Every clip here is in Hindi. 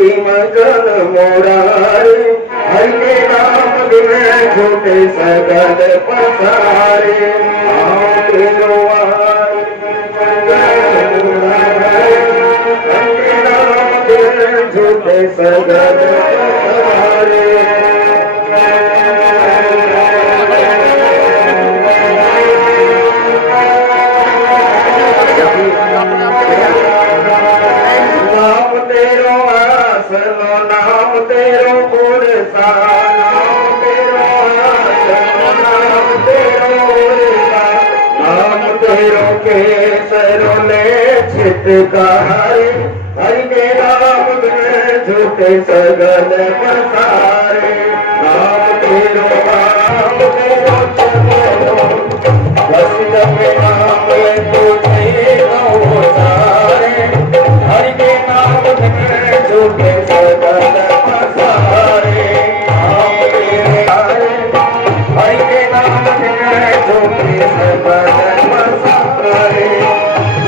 भक्ति मगन मोरारे, हरि के नाम बिन झूठे सगल पसारे। नाम तेरो आए हरि के नाम बिन झूठे सगल पसारे। नाम तेरो आसनो नाम तेरो पुरसा, नाम तेरो आसनो नाम तेरो पुरसा, नाम तेरो केसरो ले छिटकारे, हरि के नाम बिन झूठे सगल पसारे। नाम तेरो बस जपे नाम तुझे गौ सारे, हरि के नाम बिन झूठे सगल पसारे। नाम तेरे आए हरि के नाम बिन झूठे सगल पसारे।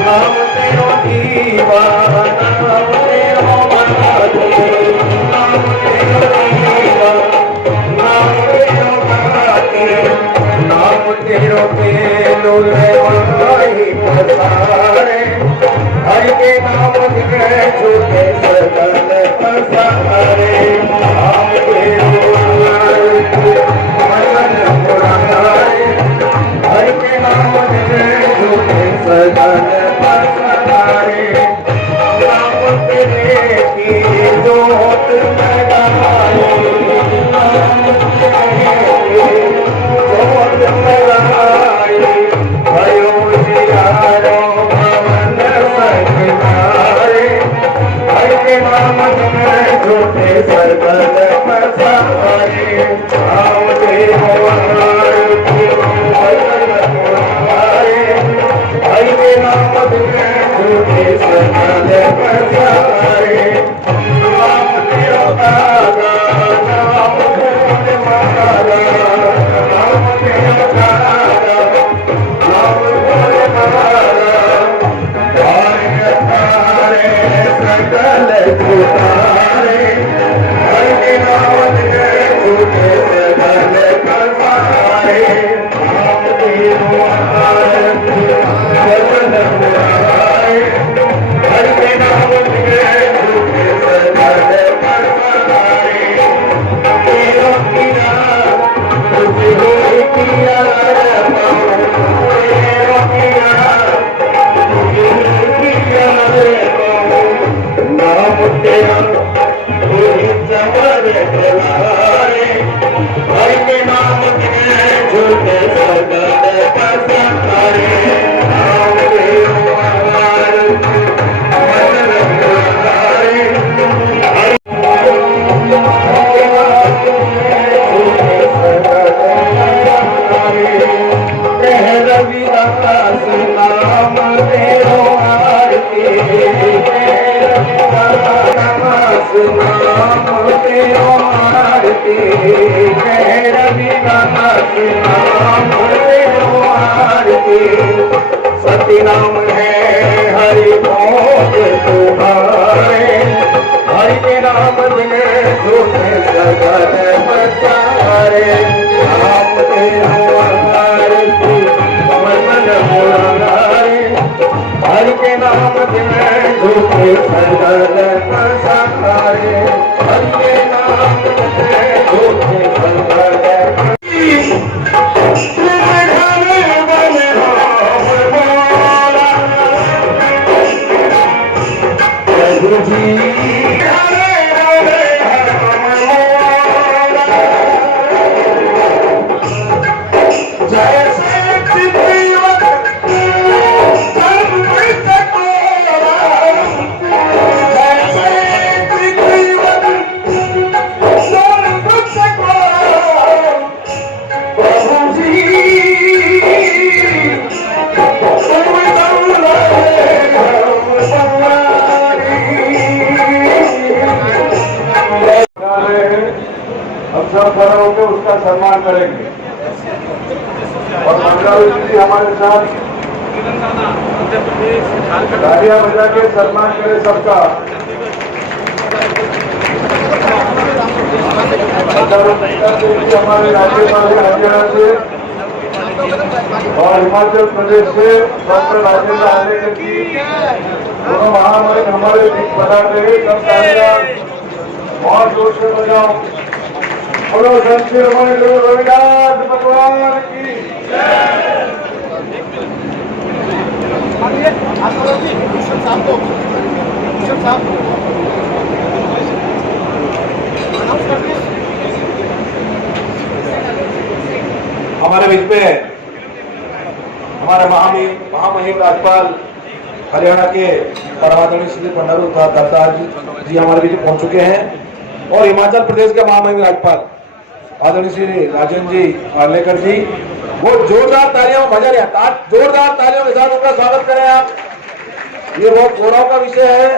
नाम तेरो दीवाना नाम तेरो माधे, नाम तेरो दीवाना नाम तेरो माधे, नाम तेरो पेलो माही पसारे, हरि के नाम बिन झूठे सगल पसारे। नाम तेरो मगन मुरारे, हरि के नाम बिन झूठे सगल पसारे। नाम तेरे की जोत लगाए, नाम तेरे की जोत लगाए, भयो जियारो भवन सखनारे, हरि के नाम बिन झूठे सगल पसारे। नाम तेरो आरती मगन मुरारे, हरि के नाम बिन झूठे सगल पसारे। नाम तेरो दागा नाम तेरो मारा, नाम तेरो दागा नाम तेरो मारा, तारे तारे सकल पुकारे, हरि के नाम बिन झूठे सगल पसारे। नाम तेरो आरती मगन मुरारे, हरि के नाम बिन झूठे सगल पसारे। तेरो किया तुझे किया तेरो किया तुझे किया नाम तेरा कोई समर चलाए, हरि के नाम बिन झूठे सगल पसारे। नाम तेरो आरती मगन मुरारे, हरि रविदास नाम तेरो आरती, रविदास नाम तेरो आरती, रविदास नाम तेरो आरती। सती नाम है हरि भोग तुम्हारे, हरि के नाम बिन झूठे सगल पसारे। नाम तेरो आरती मगन मुरारे, हरि के नाम बिन झूठे सगल पसारे। हरि के नाम बिन झूठे सगल सब खड़े होकर उसका सम्मान करेंगे। और मंगलावती जी हमारे साथ तालियां बजा के सम्मान करें सबका। हमारे राज्यपाल हरियाणा से और हिमाचल प्रदेश से डॉक्टर राजेंद्र आर्लेकर जी दोनों महामहिम हमारे बीच पधार रहे। सब तालियां और जोर से बजाओ। बोलो संत शिरोमणि गुरु रविदास भगवान की हमारे बीच में हमारे महामहिम राज्यपाल हरियाणा के परमादरणीय श्री बंडारू दत्तात्रेय जी हमारे बीच में पहुंच चुके हैं और हिमाचल प्रदेश के महामहिम राज्यपाल आदरणीय श्री राजेंद्र जी आर्लेकर जी, वो जोरदार तालियों मजा लिया, जोरदार तालियों के साथ उनका स्वागत करें आप। ये बहुत गौरव का विषय है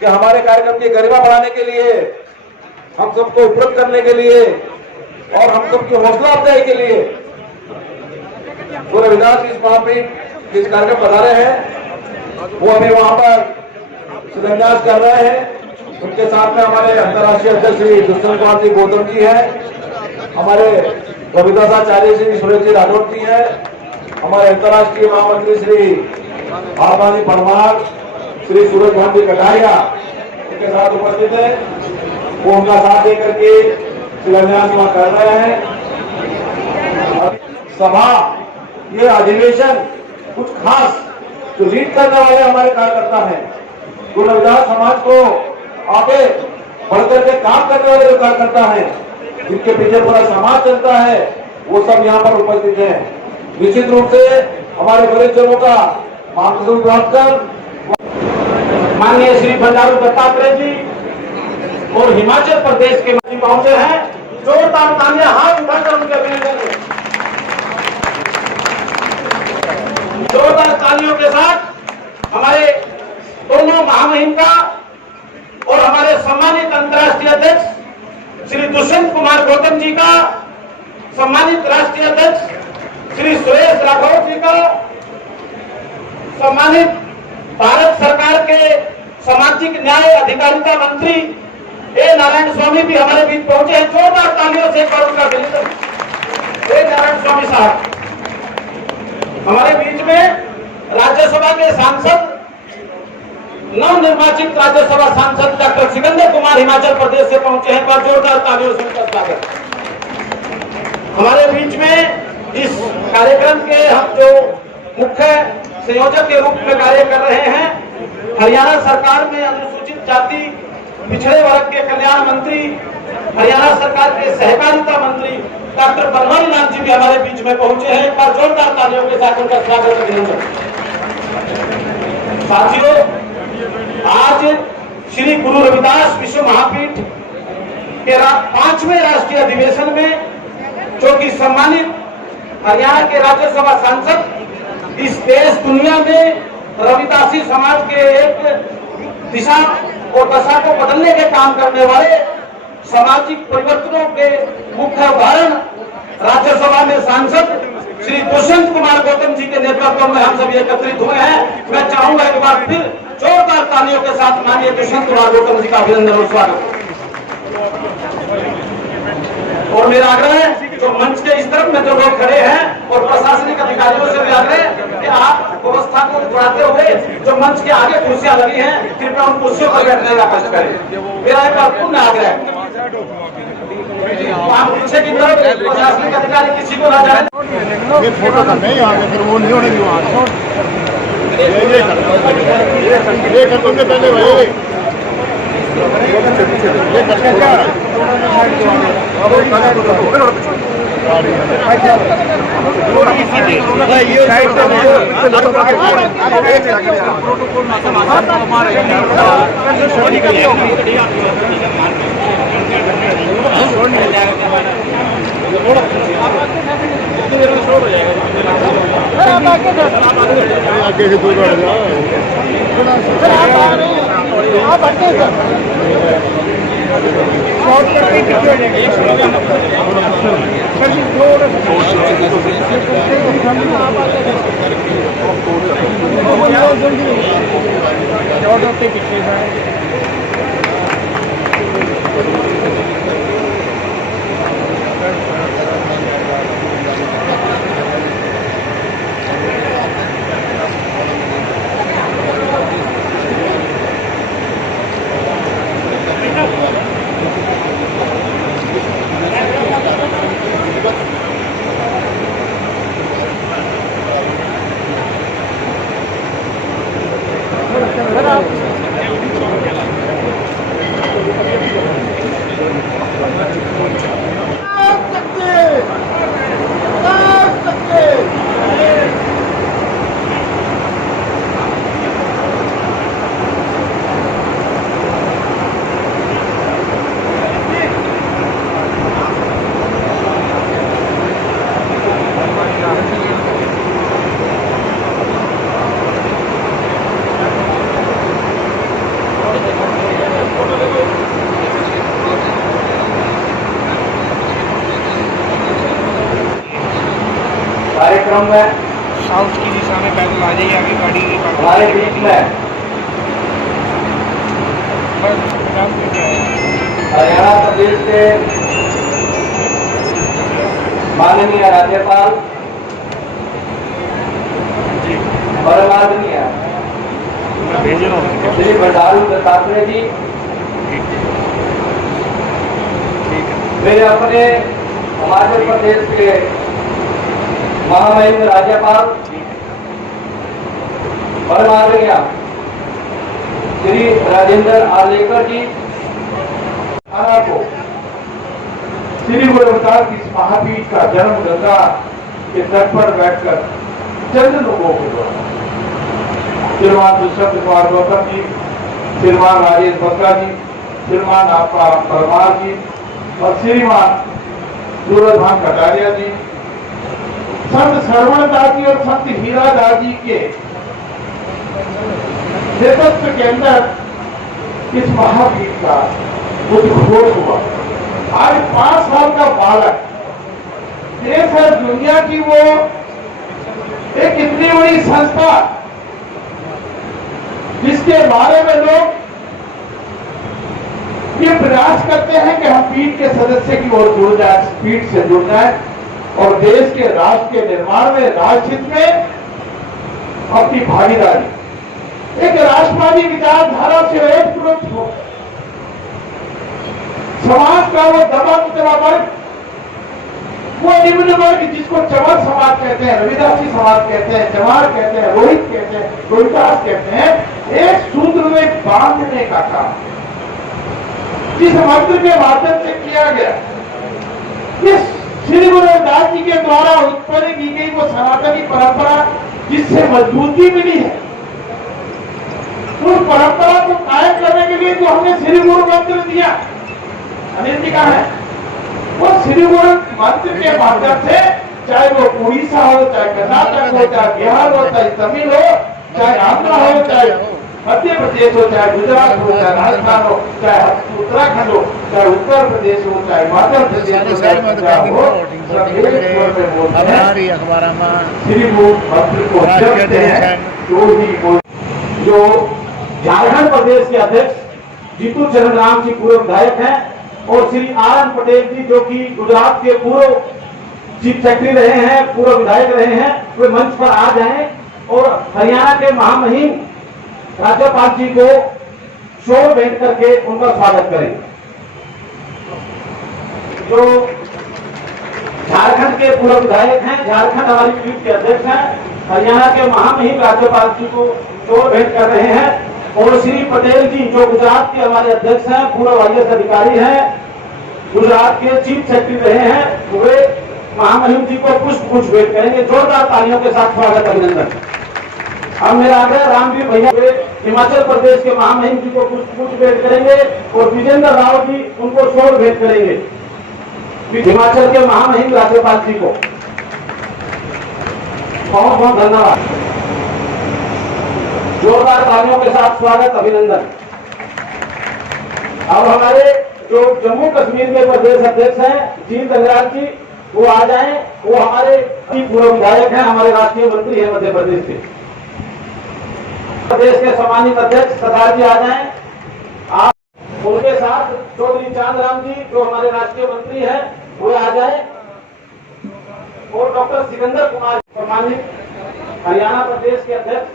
कि हमारे कार्यक्रम की गरिमा बढ़ाने के लिए, हम सबको उपलब्ध करने के लिए और हम सबकी हौसला अफजाई के लिए तो रविदास इस महापीठ इस कार्यक्रम पधारे हैं। वो अभी वहां पर शिलान्यास कर रहे हैं। उनके साथ में हमारे अंतर्राष्ट्रीय अध्यक्ष श्री दुष्यंत कुमार जी गौतम जी हैं, हमारे रविदासाचार्य श्री सुरेश जी राठौर जी हैं, हमारे अंतर्राष्ट्रीय महामंत्री श्री आरबानी परमार, श्री सूरज भान जी कटारिया उनके साथ उपस्थित है। वो उनका साथ देकर के शिलान्यास वहां कर रहे हैं। सभा ये अधिवेशन कुछ खास जो लीड करने वाले हमारे कार्यकर्ता हैं, जो रविदास समाज को आगे बढ़कर के काम करने वाले जो कार्यकर्ता हैं, जिनके पीछे पूरा समाज चलता है, वो सब यहाँ पर उपस्थित हैं। निश्चित रूप से हमारे वरिष्ठ जनों का मार्गदर्शन प्राप्त कर माननीय श्री बंडारू दत्तात्रेय जी और हिमाचल प्रदेश के मंत्री पहुंचे हैं। जोरदार तालियां हाथ उठाकर उनके अभिनंदन करें। जोरदार तालियों के साथ हमारे दोनों महामहिम का और हमारे सम्मानित अंतर्राष्ट्रीय अध्यक्ष श्री दुष्यंत कुमार गौतम जी का, सम्मानित राष्ट्रीय अध्यक्ष श्री सुरेश राठौर जी का, सम्मानित भारत सरकार के सामाजिक न्याय अधिकारिता मंत्री ए नारायण स्वामी भी हमारे बीच पहुंचे हैं। जोरदार तालियों से एक बार उनका अभिनंदन। ए नारायण स्वामी साहब हमारे बीच में राज्यसभा के सांसद, नवनिर्वाचित राज्यसभा सांसद डॉक्टर सिकंदर कुमार हिमाचल प्रदेश से पहुंचे हैं। पर जोरदार तालियों से उनका स्वागत। हमारे बीच में इस कार्यक्रम के हम जो मुख्य संयोजक के रूप में कार्य कर रहे हैं, हरियाणा सरकार में अनुसूचित जाति पिछड़े वर्ग के कल्याण मंत्री, हरियाणा सरकार के सहकारिता मंत्री डॉक्टर बनवारी लाल जी भी हमारे बीच में पहुंचे हैं। एक बार जोरदार तालियों के साथ उनका स्वागत अभिनंदन। साथियों, आज श्री गुरु रविदास विश्व महापीठ के 5वें राष्ट्रीय अधिवेशन में, जो कि सम्मानित हरियाणा के राज्यसभा सांसद, इस देश दुनिया में रविदासी समाज के एक दिशा और दशा को बदलने के काम करने वाले सामाजिक परिवर्तनों के मुख्य उदाहरण राज्यसभा में सांसद श्री दुष्यंत कुमार गौतम जी के नेतृत्व में हम सभी एकत्रित हुए हैं। मैं चाहूंगा एक बार फिर जोरदार तालियों के साथ माननीय दुष्यंत कुमार गौतम जी का अभिनंदन और स्वागत। और मेरा आग्रह है, जो मंच के इस तरफ में जो लोग खड़े हैं और प्रशासनिक अधिकारियों से भी आग्रह है कि आप व्यवस्था को बढ़ाते हुए जो मंच के आगे कुर्सियां लगी हैं, कृपया उन कुर्सियों पर बैठने का कष्ट करें। मेरा एक पूर्ण आग्रह है। आप पीछे की तरफ प्रशासनिक अधिकारी किसी को ना जाए। फोटो करना है यहाँ पे, फिर वो नहीं होने वहाँ ये कर दोगे पहले भाई, ये करके क्या आगे से दूर बढ़ जाओ। आप हटते सर, शॉर्ट करके पीछे हो जाएंगे। चाहूंगा साउथ की दिशा में पैदल आ जाइए, आगे गाड़ी की बात हमारे बीच में हरियाणा प्रदेश के माननीय राज्यपाल परमादरणीय भेज रहा हूँ। श्री बंडारू दत्तात्रेय जी, मेरे अपने हिमाचल प्रदेश के महामहिम राज्यपाल परमादरणीय श्री राजेंद्र आर्लेकर जी को श्री गुरु रविदास की इस महापीठ का जन्म गंगा के तट पर बैठकर चंद लोगों को जोड़ा। श्रीमान दुष्यंत कुमार गौतम जी, श्रीमान राजेश बक्का जी, श्रीमान आपका परमार जी और श्रीमान सूरजभान कटारिया जी, संत श्रवण दास जी और संत हीरा दास जी के नेतृत्व के अंदर इस महापीठ का उद्घोष हुआ। आज 5 साल का बालक देश और दुनिया की वो एक इतनी बड़ी संस्था जिसके बारे में लोग ये प्रयास करते हैं कि हम पीठ के सदस्य की ओर जुड़ जाए, पीठ से जुड़ जाए और देश के राष्ट्र के निर्माण में, राष्ट्रहित में अपनी भागीदारी, एक राष्ट्रवादी विचारधारा से एकजुट हो, समाज का वो दबा कुचला वर्ग, वो निम्न वर्ग जिसको चमर समाज कहते हैं, रविदासी समाज कहते हैं, चमार कहते हैं, रोहित कहते हैं, रोहिदास कहते हैं, एक सूत्र में बांधने का काम जिस मंत्र के माध्यम से किया गया, इस श्री गुरु रविदास जी के द्वारा उत्पन्न की गई वो सनातनी परंपरा जिससे मजबूती मिली है, उस परंपरा को कायम करने के लिए जो हमने श्री गुरु मंत्र दिया, अनिल जी का है, वो श्री गुरु मंत्र के माध्यम से चाहे वो उड़ीसा हो, चाहे कर्नाटक हो, चाहे बिहार हो, चाहे तमिल हो, चाहे आंध्र हो, चाहे मध्य प्रदेश हो, चाहे गुजरात हो, चाहे राजस्थान हो, चाहे उत्तराखंड हो, चाहे उत्तर प्रदेश हो, चाहे हिमाचल प्रदेश हो, चाहे पंजाब हो, श्री गुरु मंत्र को जपते हैं जो झारखंड प्रदेश के अध्यक्ष जीतू चरण राम जी पूर्व विधायक हैं और श्री आर पटेल जी जो कि गुजरात के पूर्व चीफ सेक्रेटरी रहे हैं, पूर्व विधायक रहे हैं, वे मंच पर आ जाएं और हरियाणा के महामहिम राज्यपाल जी को शोर भेंट करके उनका स्वागत करें। जो झारखंड के पूर्व विधायक हैं, झारखंड हमारी पीठ के अध्यक्ष हैं, हरियाणा के महामहिम राज्यपाल जी को शोर भेंट कर रहे हैं और श्री पटेल जी जो गुजरात के हमारे अध्यक्ष हैं, पूर्व IAS अधिकारी हैं, गुजरात के चीफ सेक्रेटरी रहे हैं, वे महामहिम जी को पुष्प भेंट करेंगे। जोरदार तालियों के साथ स्वागत, अभिनंदन। अब मेरा आग्रह रामवीर भैया हिमाचल प्रदेश के महामहिम जी को पुष्प भेंट करेंगे और विजेंद्र राव जी उनको शोर भेंट करेंगे हिमाचल के महामहिम राज्यपाल जी को। बहुत बहुत धन्यवाद, जोरदार तालियों के साथ स्वागत, अभिनंदन। अब हमारे जो जम्मू कश्मीर के प्रदेश अध्यक्ष हैं जीत अंगराज जी, वो आ जाएं। वो हमारे पूर्व विधायक हैं, हमारे राष्ट्रीय मंत्री हैं मध्य प्रदेश के। प्रदेश के सम्मानित अध्यक्ष सरदार जी आ जाएं। आप उनके साथ चौधरी चांदराम जी जो हमारे राष्ट्रीय मंत्री हैं वो आ जाएं और डॉक्टर सिकंदर कुमार सम्मानित हरियाणा प्रदेश के अध्यक्ष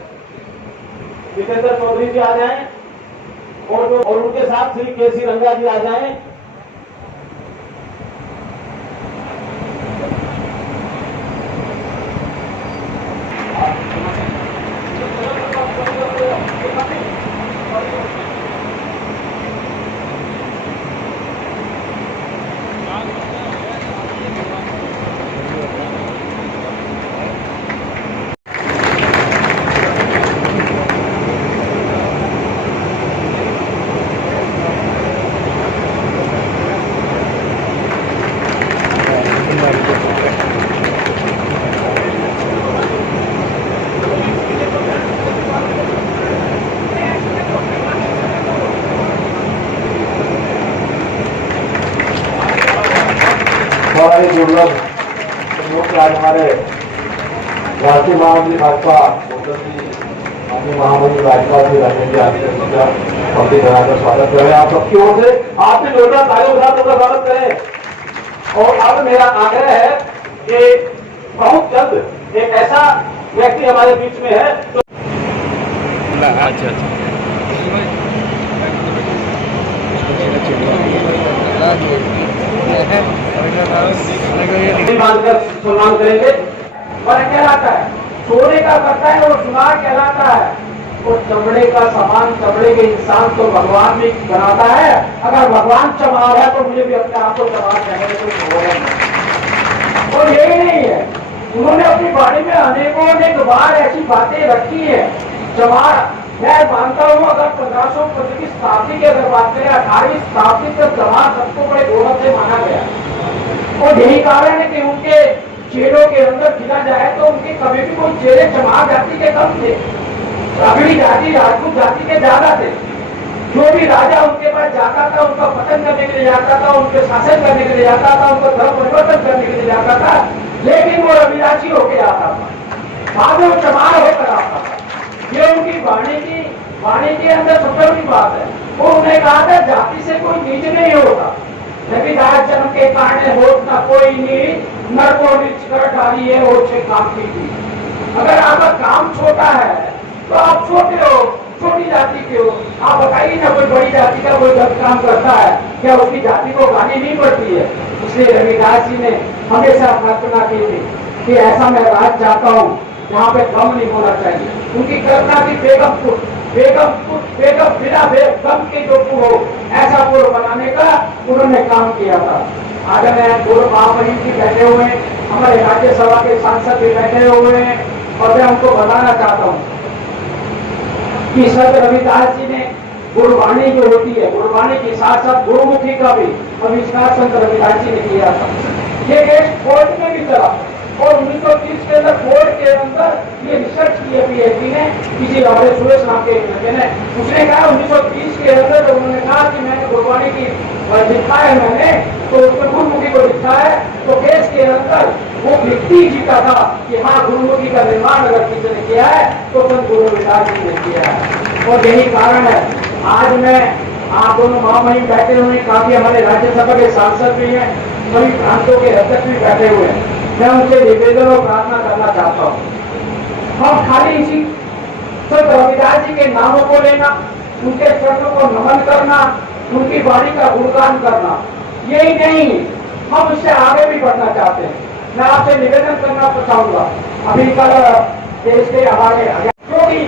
जितेंद्र चौधरी जी आ जाएं और उनके साथ श्री केसी रंगा जी आ जाएं। हमारे दुर्लभ लोग आज हमारे राष्ट्रीय महामंत्री भाजपा अपनी महामंत्री भाजपा जी राजेंद्र आचार्य का पंक्ति बनाकर स्वागत कर रहे हैं आप सबकी ओर से। आपने जोरदार तालियों के साथ उनका स्वागत करें। और अब मेरा आग्रह है कि बहुत जल्द एक ऐसा व्यक्ति हमारे बीच में है जो बांधकर सम्मान करेंगे। और कहलाता है सोने का करता है और सुनार कहलाता है। और चमड़े का सामान, चमड़े के इंसान तो भगवान भी बनाता है। अगर भगवान चमार है तो मुझे भी अपने आप को चमार कहने में कुछ हो नहीं। और यही नहीं है, उन्होंने अपनी वाणी में अनेक बार ऐसी बातें रखी है। चमार मैं मानता हूँ, अगर 1500 की शताब्दी की अगर बात करें, 18वीं शताब्दी तक चमार सबको बड़े गौरव से माना गया। और यही कारण है कि उनके चेलों के अंदर गिना जाए तो उनके कभी भी कोई चेले चमार जाति के कम थे, द्राविड़ी जाति, राजपूत जाति के ज्यादा थे। जो भी राजा उनके पास जाता था, उनका पतन करने के लिए जाता था, उनके शासन करने के लिए जाता था, उनका धर्म परिवर्तन करने के लिए जाता था, लेकिन वो रविदासी होके आता था, बाद में वो चमार होकर आता था। ये उनकी वाणी के अंदर सबसे बड़ी बात है। वो उन्हें कहा था जाति से कोई नीच नहीं होता, रविदास जन्म के कारण हो न कोई नीच, नर को नीच कर डाली है ओछे काम की थी। अगर आपका काम छोटा है तो आप छोटे हो, छोटी जाति के हो। आप बताइए ना, कोई बड़ी जाति का कोई गलत काम करता है, क्या उसकी जाति को गाली नहीं पड़ती है? इसलिए रविदास जी ने हमेशा प्रार्थना की थी कि ऐसा मैं राज चाहता हूँ जहाँ पे गम नहीं होना चाहिए। उनकी कल्पना थी बेगम बिना गम के जो पुर हो, ऐसा पुर बनाने का उन्होंने काम किया था। आज मैं पूर्व महामहिम जी बैठे हुए हैं, हमारे राज्यसभा के सांसद भी बैठे हुए हैं, और मैं उनको बताना चाहता हूँ कि संत रविदास जी ने गुरुवाणी जो होती है, गुरुवाणी के साथ साथ गुरुमुखी का भी आविष्कार संत रविदास जी ने किया था। ये देश कोर्ट में भी चला और 1930 के अंदर कोर्ट के अंदर ये रिसर्च की है पीएचडी ने, किसी हमारे सुरेश नाम के लड़के ने। उसने कहा 1930 के अंदर जब उन्होंने कहा कि मैंने गुरुवाणी की लिखा है, मैंने तो उसमें गुरुमुखी को लिखा है, तो देश के अंदर वो व्यक्ति जीता था कि हाँ, गुरुमुखी का निर्माण अगर किसी ने किया है तो संत गुरु रविदास जी ने किया है। और यही कारण है आज मैं आप दोनों महामहिम बैठे हुए, काफी हमारे राज्यसभा के सांसद भी हैं, सभी प्रांतों के अध्यक्ष भी बैठे हुए हैं। मैं उनसे निवेदन और प्रार्थना करना चाहता हूँ, हम खाली इसी संत रविदास जी के नामों को लेना, उनके चरणों को नमन करना, उनकी वाणी का गुणगान करना, यही नहीं, हम इससे आगे भी बढ़ना चाहते हैं। मैं आपसे निवेदन करना चाहूंगा, अभी कल देश के हमारे क्योंकि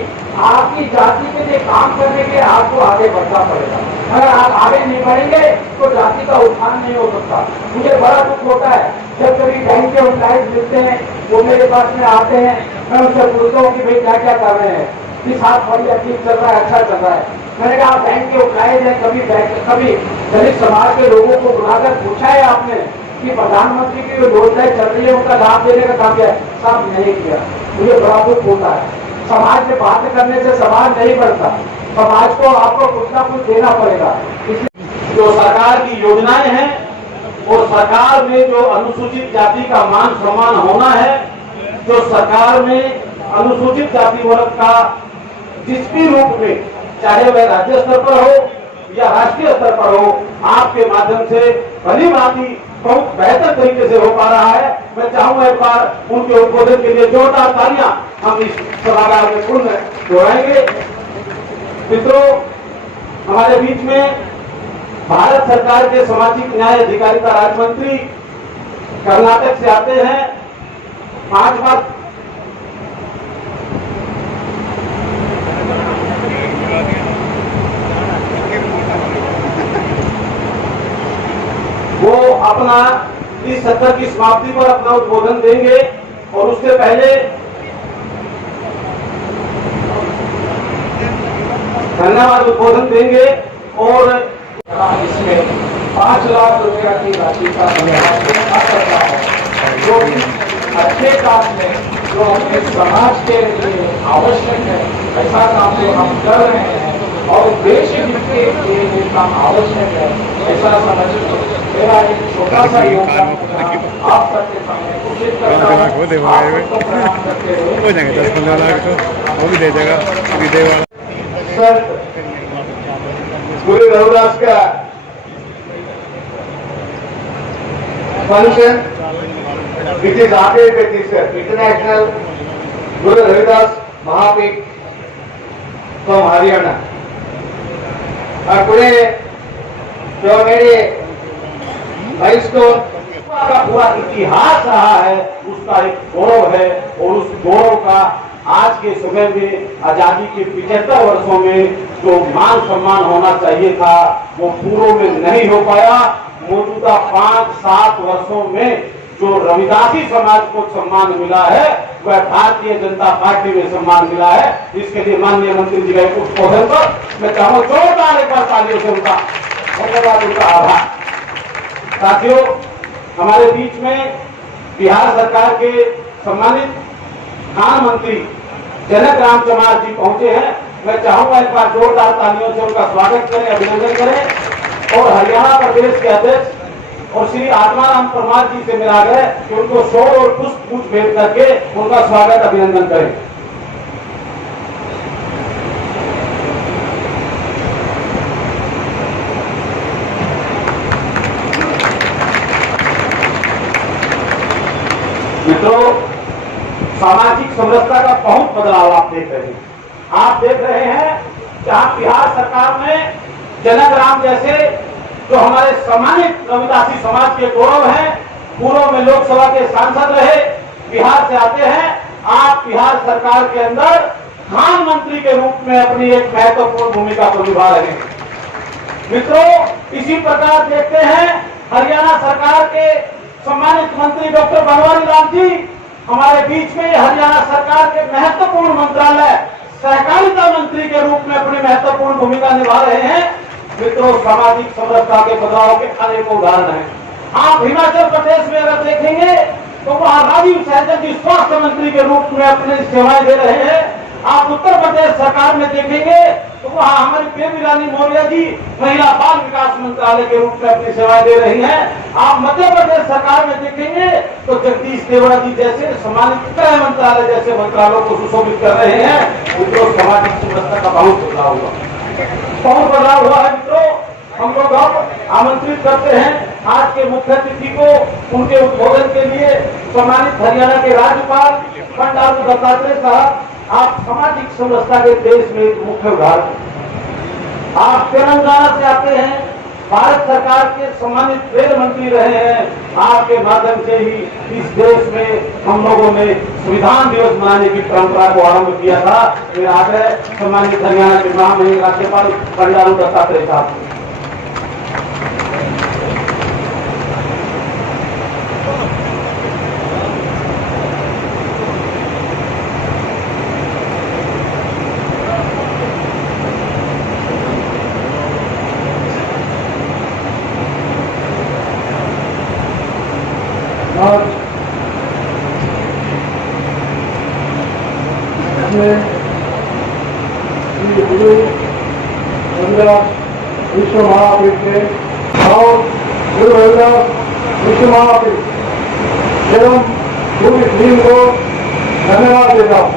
आपकी जाति के लिए काम करने के लिए आपको आगे बढ़ना पड़ेगा। अगर आप आगे नहीं बढ़ेंगे तो जाति का उत्थान नहीं हो सकता। मुझे बड़ा दुख होता है जब कभी बैंक के एम्प्लॉइज मिलते हैं, वो मेरे पास में आते हैं, मैं उनसे पूछता हूँ कि भाई क्या क्या कर रहे हैं, इस हाथ बढ़िया ठीक चल रहा है, अच्छा चल रहा है। मैंने कहा बैंक के एम्प्लॉइज हैं, कभी दलित समाज के लोगों को बुलाकर पूछा है आपने कि प्रधानमंत्री की जो योजनाएं चल रही है उनका लाभ देने का काम किया? साहब नहीं किया। मुझे बड़ा दुख होता है। समाज में बात करने से समाज नहीं बढ़ता, समाज को आपको कुछ ना कुछ देना पड़ेगा। इसलिए जो सरकार की योजनाएं हैं और सरकार में जो अनुसूचित जाति का मान सम्मान होना है, जो सरकार में अनुसूचित जाति वर्ग का जिस भी रूप में, चाहे वह राज्य स्तर पर हो या राष्ट्रीय स्तर पर हो, आपके माध्यम से भली भांति बहुत बेहतर तरीके से हो पा रहा है। मैं चाहूंगा एक बार उनके उद्बोधन के लिए जोरदार तालियां हम इस सभागार में पूर्ण दोहराएंगे। मित्रों, हमारे बीच में भारत सरकार के सामाजिक न्याय अधिकारिता राज्य मंत्री कर्नाटक से आते हैं। 5 बार वो अपना इस सत्र की समाप्ति पर अपना उद्बोधन देंगे और उससे पहले धन्यवाद उद्बोधन देंगे। और इसमें 5 लाख रुपया की राशि का जो अच्छे काम में जो अपने समाज के लिए आवश्यक है, ऐसा काम जो हम कर रहे हैं और देश हित के लिए काम आवश्यक है, ऐसा समझ मेरा एक छोटा सा योगदान आप सबके सामने घोषित करता हूं। आप सबको प्रणाम करते हुए हो जाएंगे 10-15 लाख तो वो भी दे देगा विदय वाला। गुरु रविदास का function it is artificial international Guru Ravidas Mahapeeth from Haryana. और पूरे जो मेरे माइलस्टोन का पूरा इतिहास रहा है उसका एक गौरव है, और उस गौरव का आज के समय में आजादी के 75 वर्षों में जो मान सम्मान होना चाहिए था वो पूर्व में नहीं हो पाया। मौजूदा 5-7 वर्षों में जो रविदासी समाज को सम्मान मिला है वह भारतीय जनता पार्टी में सम्मान मिला है, जिसके लिए माननीय मंत्री जी के उद्बोधन पर मैं चाहूँ जोरदार एक बार तालियों से उनका धन्यवाद, उनका आभार। साथियों, हमारे बीच में बिहार सरकार के सम्मानित खान मंत्री जनक राम चमार जी पहुंचे हैं। मैं चाहूंगा एक बार जोरदार तालियों से उनका स्वागत करें, अभिनंदन करें। और हरियाणा प्रदेश के अध्यक्ष और श्री आत्माराम परमार जी से मिला गए कि उनको शोर और पुष्प गुच्छ भेंट करके उनका स्वागत अभिनंदन करें। मित्रों, सामाजिक समरसता का बहुत बदलाव आप देख रहे हैं। आप देख रहे हैं जहां बिहार सरकार में जनक राम जैसे जो हमारे सम्मानित रविदासी समाज के गौरव हैं, पूर्व में लोकसभा के सांसद रहे, बिहार से आते हैं। आप बिहार सरकार के अंदर खान मंत्री के रूप में अपनी एक महत्वपूर्ण भूमिका को निभा रहे हैं। मित्रों, इसी प्रकार देखते हैं हरियाणा सरकार के सम्मानित मंत्री डॉक्टर बनवारी लाल जी हमारे बीच में हरियाणा सरकार के महत्वपूर्ण मंत्रालय सहकारिता मंत्री के रूप में अपनी महत्वपूर्ण भूमिका निभा रहे हैं। मित्रों, सामाजिक समरसता के बदलाव के अनेकों उदाहरण हैं। आप हिमाचल प्रदेश में अगर देखेंगे तो वहां राजीव सहजल जी स्वास्थ्य मंत्री के रूप में अपनी सेवाएं दे रहे हैं। आप उत्तर प्रदेश सरकार में देखेंगे तो वहां हमारी बेबी रानी मौर्य जी महिला बाल विकास मंत्रालय के रूप में अपनी सेवाएं दे रही हैं। आप मध्य प्रदेश सरकार में देखेंगे तो जगदीश देवड़ा जी जैसे सम्मानित गृह मंत्रालय जैसे मंत्रालयों को सुशोभित कर रहे हैं। मित्रों, सामाजिक समरसता का बहुत बदलाव हुआ है। मित्रों, हम लोग अब आमंत्रित करते हैं आज के मुख्य अतिथि को उनके उद्बोधन के लिए सम्मानित हरियाणा के राज्यपाल बंडारू दत्तात्रेय साहब। आप सामाजिक समरसता के देश में एक मुख्य उदाहरण। आप तेलंगाना से आते हैं, भारत सरकार के सम्मानित रेल मंत्री रहे हैं। आपके माध्यम से ही इस देश में हम लोगों ने संविधान दिवस मनाने की परंपरा को आरंभ किया था। मेरा आग्रह सम्मानित हरियाणा के महामहिम राज्यपाल बंडारू दत्तात्रेय साहब। गुरु रविदास विश्व महापीठ के और गुरु रविदास विश्व महापीठ एवं पूरी टीम को धन्यवाद देता हूँ।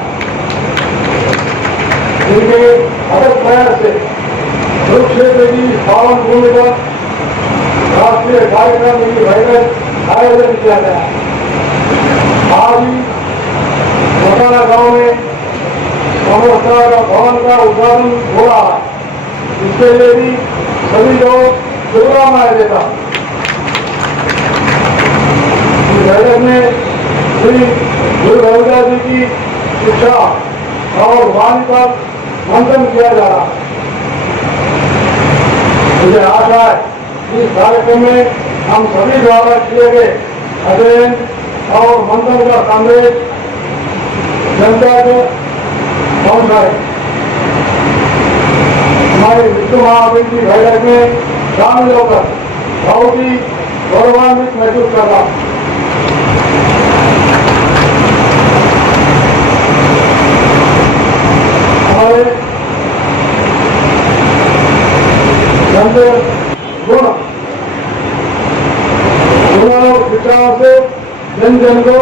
इनके अटक प्रयास से कुरुक्षेत्र की पावन भूमि पर राष्ट्रीय कार्यक्रम की बैठक आयोजन किया गया। आज ही बसाना गांव में समरसता भवन का उद्घाटन हो रहा है। इसके लिए भी सभी लोग शुभकामनाएं देता हूं। इस बैठक में श्री गुरु रविदास जी की शिक्षा और वाणी पर मंथन किया जा रहा है। मुझे आशा है इस कार्यक्रम में हम सभी द्वारा किए गए अध्ययन और मंथन का संदेश जनता को पहुंचाए। हमारे विश्व महापीठ की बैठक में शामिल होकर बहुत ही गौरवान्वित महसूस कर रहा हूं। हमारे गंदे गुण और विचार से जन जन को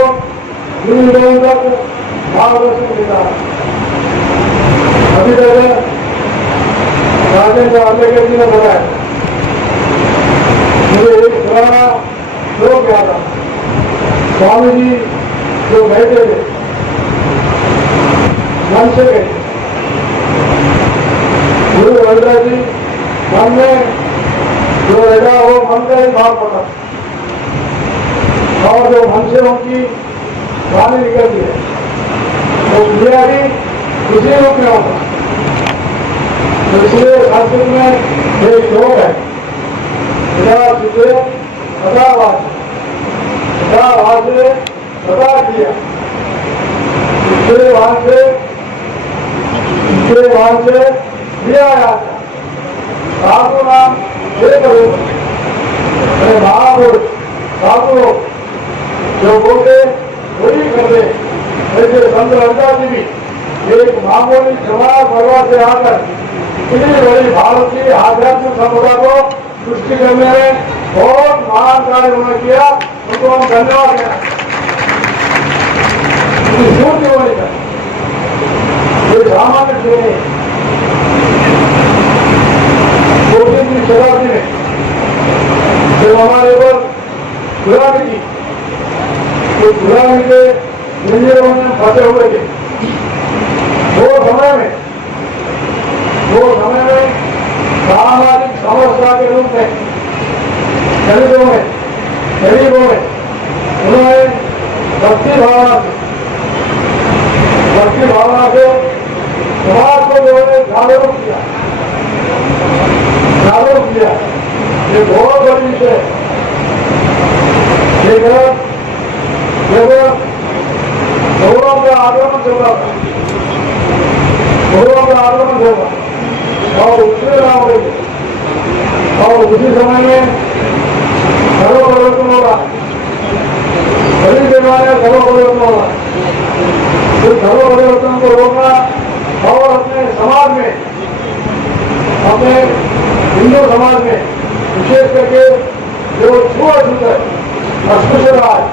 अंबेडकर जी ने बताया। मुझे एक पुराना श्लोक याद था। स्वामी जी जो बैठे थे मन से गए, गुरु रविदास जी मन में जो रहेगा वो मन का ही भाव पड़ा, और जो मन से उनकी वाणी निकलती है वो क्रिया भी उसी रूप में होगा। तो इसलिए संस्कृत में एक श्लोक है, पता किया वहां से दिया जाता साधु नाम एक रूप महापुरुष साधु जो बोलते वही करते। ऐसे संत रविदास जी भी एक मामूली समाज परिवार से आकर इतनी बड़ी भारत की आध्यात्मिक समुदाय को सृष्टि करने में बहुत महान कार्य उन्होंने किया, उनको हम धन्यवाद देना। झूठ क्यों नहीं कर, ये सामान्य क्यों नहीं। 19वीं शताब्दी में जब हमारे ऊपर गुलामी की, तो गुलामी के जंजीरों में फंसे हुए थे, वो समय में सामाजिक समस्या के रूप में गरीबों में उन्होंने भक्ति भावना से समाज को जो है जागरूक किया। ये बहुत बड़ी विषय है। जब गौरव का आक्रमण होगा और उससे राम होगा, और उसी समय में सर्व परिवर्तन होगा, सभी जगह सर्व परिवर्तन होगा। उस सर्व परिवर्तन को रोकना और अपने समाज में, अपने हिंदू समाज में विशेष करके जो छूअछूत है, अस्पृश्यता है,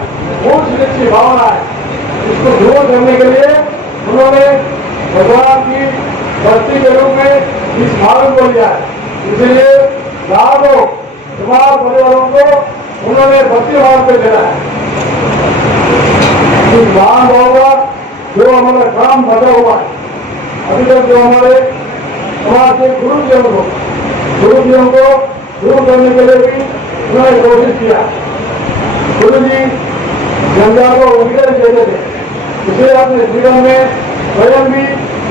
ऊंच नीच की भावना है, इसको दूर करने के लिए उन्होंने भगवान की भक्ति के रूप में इस मार्ग को लिया है। इसलिए लाखों समाज परिवारों को उन्होंने भक्ति मार्ग पे चला है। इस महान भाव का जो हमारा काम बचा हुआ है, अभी तक जो हमारे समाज के गुरुजनों को दूर करने के लिए भी उन्होंने कोशिश किया। गुरु जी जनता को उपदेश देते थे, इसे अपने जीवन में स्वयं भी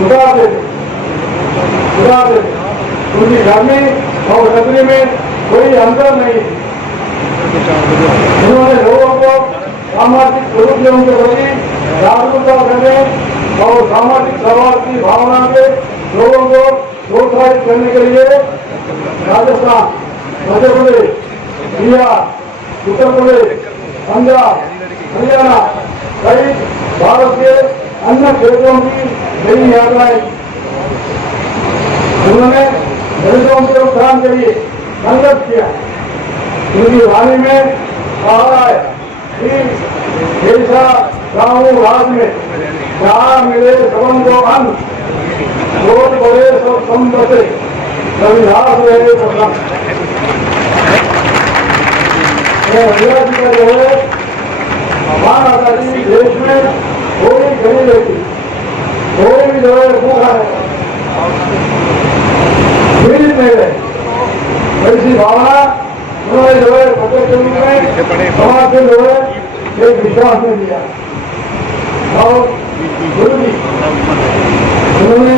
उतारते थे। उनकी धर्मी और नगरी में कोई अंतर नहीं। उन्होंने लोगों को सामाजिक कुरीतियों के प्रति जागरूकता करने और सामाजिक समाज की भावना के लोगों को प्रोत्साहित करने के लिए राजस्थान, मध्य प्रदेश, बिहार, उत्तर प्रदेश, पंजाब, हरियाणा सहित भारत के अन्य क्षेत्रों की नई यात्राएं उन्होंने दलितों के उत्थान के लिए संघर्ष किया। उनकी वाणी में कहा है कि ऐसा गाँव राज में जहाँ मिले सबन को अन्न, रोज बड़े सब सम बचे, संविधान रहे प्रथम। रविदास जी का जो है महान आजादी देश में कोई गरीब व्यक्ति, कोई भी जो है भूखा है, पीड़ित नहीं रहे, ऐसी भावना उन्होंने जो है प्रत्यक्ष रूप में समाज से जो है एक विश्वास में दिया। और गुरु जी उन्होंने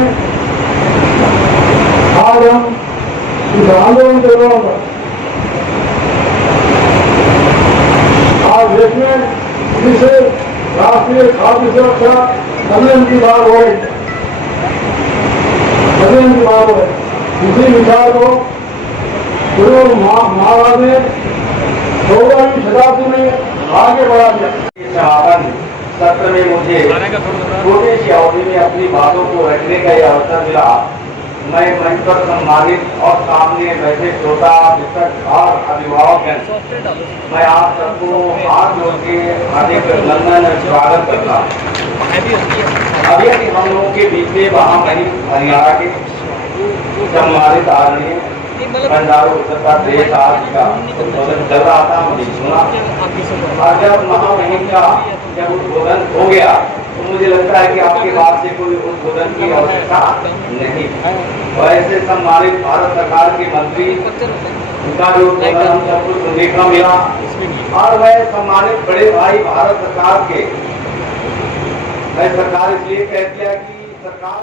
आज हम इस आंदोलन के दौरान पर आज देश में जिसे राष्ट्रीय खाद्य सुरक्षा अधिनियम की बात हो रही है, इसी विचार को गुरु महाराज ने 16वीं शताब्दी में आगे बढ़ा दिया। समापन सत्र में मुझे छोटी सी अवधि में अपनी बातों को रखने का यह अवसर मिला। मैं मंच पर सम्मानित और सामने बैठे श्रोता, शिक्षक और अभिभावक, मैं आप सबको हाथ जोड़ के हार्दिक अभिनंदन और स्वागत करता हूँ। अभी हम लोगों के बीच में वहाँ हरियाणा के सम्मानित आदरणीय भंडारू उत्तर प्रदेश आज का उद्बोधन चल रहा था, मुझे सुना। और जब महामहिम का जब उद्बोधन हो गया तो मुझे लगता है कि आपके बाद से कोई उद्बोधन की आवश्यकता नहीं। वैसे सम्मानित भारत सरकार के मंत्री उनका भी उद्बोधन हम सबको सुनने को मिला, और वह सम्मानित बड़े भाई भारत सरकार के, मैं सरकार इसलिए कह दिया कि सरकार